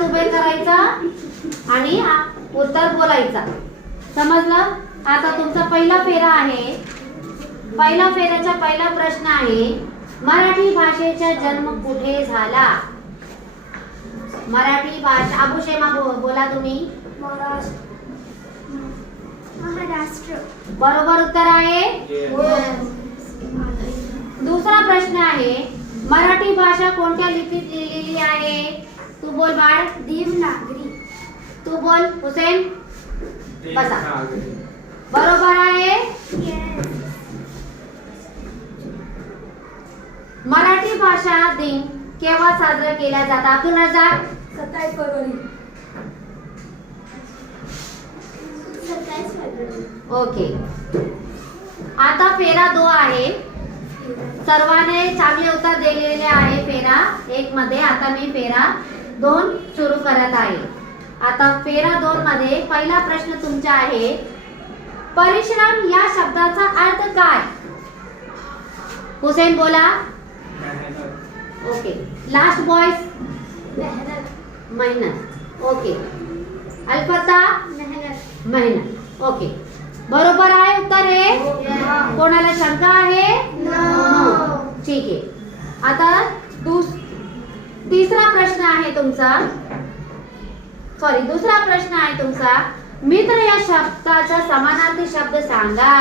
हात उभे करायचा आणि उत्तर बोलायचा. समजलं? आता तुमचा पहिला फेरा आहे. पहिला फेऱ्याचा पहिला प्रश्न आहे, मराठी भाषेचा जन्म कुठे झाला? मराठी भाषा अबुशेमा बोला तुम्ही. महाराष्ट्र. बरोबर उत्तर आहे. दुसरा प्रश्न आहे, मराठी भाषा कोणत्या लिपीत लिहिलेली आहे? तू बोल बाळ. देवनागरी. तू बोल हुसेन. बसा. बरोबर आहे. मराठी भाषा दिन केव्हा साजरा केला जातो? अब्दुल रजाक. 27 फरवरी. 27 फरवरी. ओके. आता फेरा 2 आहे. सर्वांनी चांगले उत्तर दिलेले आहे फेरा 1 मध्ये. आता मी फेरा 2 सुरू करत आहे. आता फेरा 2 मध्ये पहिला प्रश्न तुमचा आहे, परिश्रम या शब्दाचा अर्थ काय? हुसेन बोला. ओके. Last boys. मेहनत. ओके. अल्फता. मेहनत. ओके. बरोबर आहे उत्तर आहे. कोणाला शंका आहे? ठीक आहे. आता तिसरा प्रश्न आहे तुमचा. सॉरी, दुसरा प्रश्न आहे तुमचा, मित्र या शब्दाचा समानार्थी शब्द सांगा.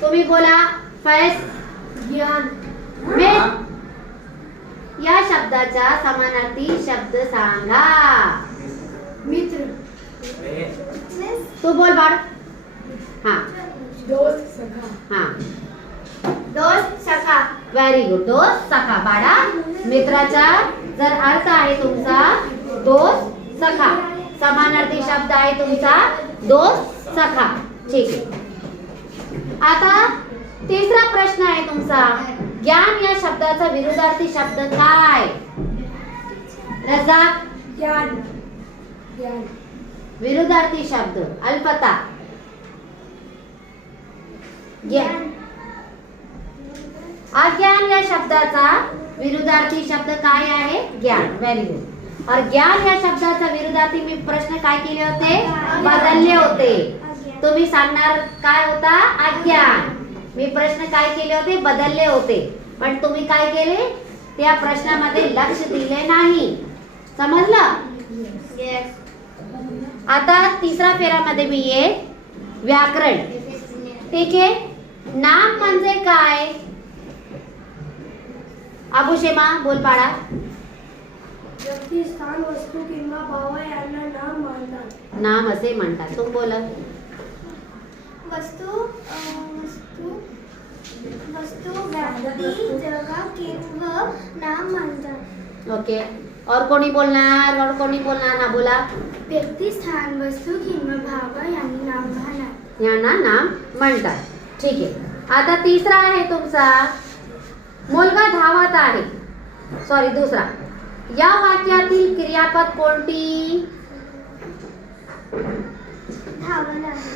तुम्ही बोला. फैज. ज्ञान. या शब्दाचा समानार्थी शब्द सांगा. मित्र. तू बोल बाळ. हाँ. दोस्त. सखा. हाँ. दोस्त. सखा. Very good. दोस्त सखा. बाळा, मित्राचा जर अर्थ आहे तुमचा दोस्त सखा, समानार्थी शब्द आहे तुमचा दोस्त सखा. ठीक आहे. आता तिसरा प्रश्न आहे तुमचा, ज्ञान या शब्दाचा विरुद्धार्थी शब्द काय? रजाक. ज्ञान. ज्ञान. विरुद्धार्थी शब्द. अल्फता. ज्ञान. अज्ञान या शब्दाचा विरुद्धार्थी शब्द काय आहे? ज्ञान. Very good. और ज्ञान या शब्दाचा विरुद्धार्थी मी प्रश्न काय केले होते? बदलले होते. तुम्ही सांगणार काय होता? अज्ञान. मी प्रश्न काय केले होते? बदलले होते. पण तुम्ही काय केले? त्या प्रश्नामध्ये लक्ष दिले नाही. समजलं? आता तिसरा फेऱ्यामध्ये मी ये व्याकरण. ठीक आहे. नाम म्हणजे काय? अबुशेमा बोल पाडा. व्यक्ती, स्थान, वस्तू किंवा भाव यांना नाम म्हणतात. नाम असे म्हणतात. तुम बोला. वस्तू, व्यक्ती, जगा किंवा नाम म्हणतात. ओके. और कोणी बोलणार? और कोणी बोलणार? ना बोला. व्यक्ती, स्थान, वस्तू किंवा भाव यांना नाम म्हणतात. यांना नाम म्हणतात. ठीक आहे. आता तिसरा आहे तुमचा, मुलगा धावत आहे. सॉरी, दुसरा. या वाक्यातील क्रियापद कोणती? धावत आहे.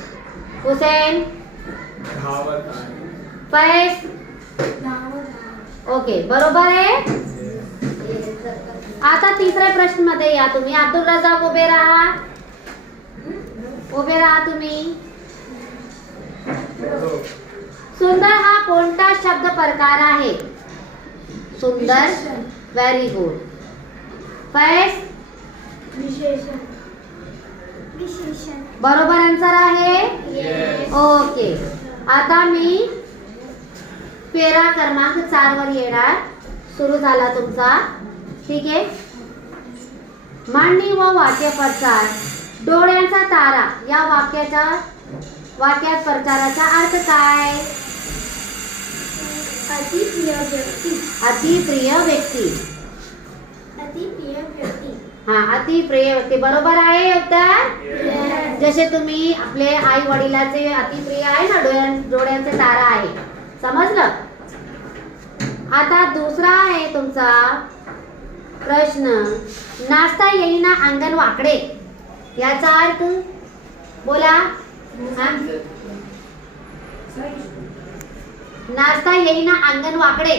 हुसेन. फैज. ओके. बरोबर आहे. आता तिसऱ्या प्रश्न मध्ये या तुम्ही. अब्दुल रजाक उभे राहा. उभे राहा तुम्ही. सुंदर हा कोणता शब्द प्रकार आहे? सुंदर. Very good. फैज. विशेषण. विशेषण. बरोबर आन्सर आहे. ओके. आता मी फेरा क्रमांक 4 वर येणार. सुरू झाला तुमचा. ठीक आहे. मांडणी व वाक्यप्रचार. डोळ्यांचा तारा या वाक्यात प्रचाराचा अर्थ काय? अतिप्रिय व्यक्ती. अतिप्रिय व्यक्ती. अतिप्रिय व्यक्ती. हा, अतिप्रिय व्यक्ती. बरोबर आहे उत्तर. जसे तुम्ही आपले आई वडिलाचे अतिप्रिय आहे ना, डोळ्यांचे तारा आहे. समजलं? आता दुसरा आहे तुमचा प्रश्न, नाचता येईना अंगण वाकडे याचा अर्थ बोला. नाचता येईना अंगण वाकडे.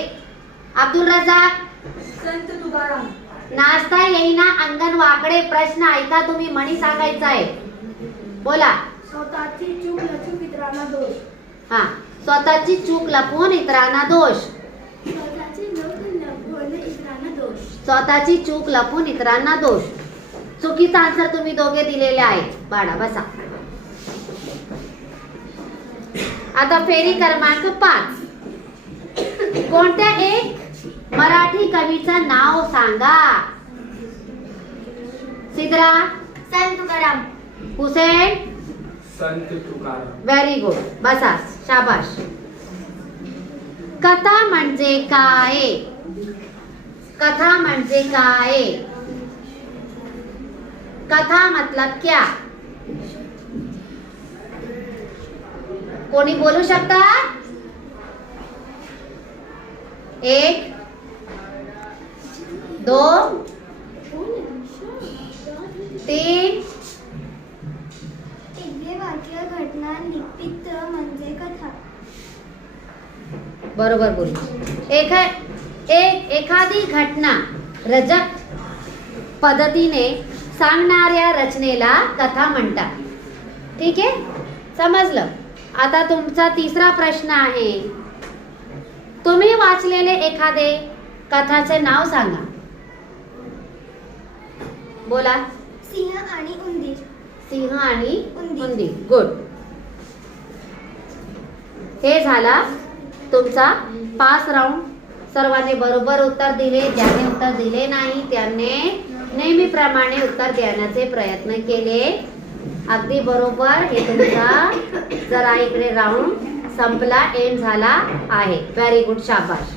अब्दुल रजाक. संत तुकाराम. नाचता येईना अंगण वाकडे. प्रश्न ऐका तुम्ही, म्हणी सांगायचा आहे. बोला. स्वतःची चूक लचूक इतरांना दोष. हा, स्वतःची चूक लपवून इतरांना दोष. स्वतःची चूक लपवून इतरांना दोष. स्वतःची चूक लपवून इतरांना दोष. चुकीचा आन्सर तुम्ही दोघे दिलेले आहेत. बाळा बसा. आता फेरी क्रमांक 5. कोणत्या एक मराठी कवीचं नाव सांगा. सिद्रा. संत तुकाराम. हुसेन. संत तुकाराम. Very good. बसा. शाबाश. कथा म्हणजे काय. कथा म्हणजे काय. कथा मतलब क्या. कोणी बोलू शकता. 1 2 3. एक वाक्य घटना लिपित म्हणजे कथा. बरोबर बोलली. एखादी घटना रजक पद्धतीने सांगणाऱ्या रचनेला कथा म्हणतात. ठीक आहे, समजलं. आता तुमचा तिसरा प्रश्न आहे. तुम्ही वाचलेले एखादे कथाचे नाव सांगा. बोला. सिंह आणि उंदीर. सिंह आणि उंदीर. उंदीर. गुड. हे झाला तुमचा 5 राऊंड. सर्वांनी बरोबर उत्तर दिले. ज्याने उत्तर दिले नाही त्याने नेहमीप्रमाणे उत्तर देण्याचे प्रयत्न केले. अगदी बरोबर. हे तुमचा जरा इकडे राऊंड संपला, एंड झाला आहे. Very good. शाबाश.